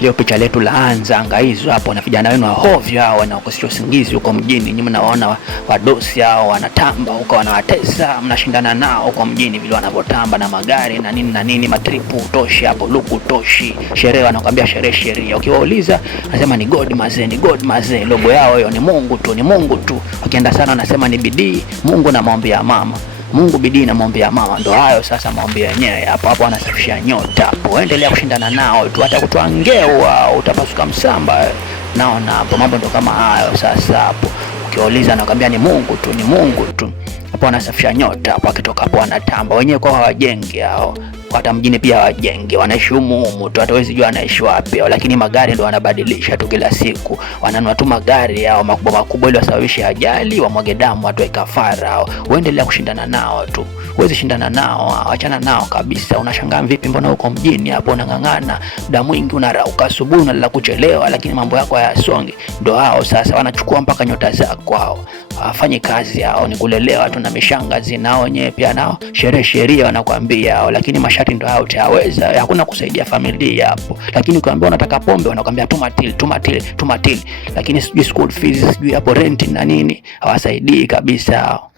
Leo picha letu laanza angaizo hapo na vijana wenu wa hovyo hao wanaokosesha usingizi huko mjini. Nyinyi mnaona wadosi hao wanatamba huko, wanawatesa, mnashindana nao huko mjini vile wanavyotamba na magari na nini, matripu utoshi hapo, luku utoshi, sherehe wanakuambia sherehe. Ukiwauliza anasema ni God mazee, ni God mazee, logo yao hiyo ni Mungu tu, ni Mungu tu. Wakienda sana wanasema ni bidii, Mungu na maombi ya mama. Mungu bidii na maombi ya mama, ndo hayo sasa maombi yenyewe hapo wanasafisha nyota hapo. Endelea kushindana nao tu, hata kutoa ngewa utapasuka msamba. Naona hapo mambo ndo kama hayo sasa hapo. Ukiuliza anakuambia ni Mungu tu, ni Mungu tu. Hapo wanasafisha nyota hapo, akitoka hapo wanatamba wenyewe kwa hawajengi hao. Hata mjini pia wajenge, wanaishi humu tu, hatuwezi jua anaishi wapi, lakini magari ndo wanabadilisha tu kila siku. Wananua tu magari yao makubwa ili wasababishe ajali, wamwage damu, watu kafara hao. Uendelea kushindana nao tu, huwezi shindana nao, achana nao kabisa. Unashangaa vipi, mbona huko mjini hapo unang'ang'ana muda mwingi, unarauka asubuhi unalala kuchelewa, lakini mambo yako hayasongi. Ndo hao sasa wanachukua mpaka nyota zako hao. Hawafanyi kazi hao, ni kulelewa tu na mishangazi, nao wenyewe pia nao sheria wanakuambia hao, lakini masharti ndo hao utaweza, hakuna kusaidia familia hapo. Lakini ukiambia unataka pombe wanakuambia tumatili, lakini sijui school fees, sijui hapo rent na nini, hawasaidii kabisa hao.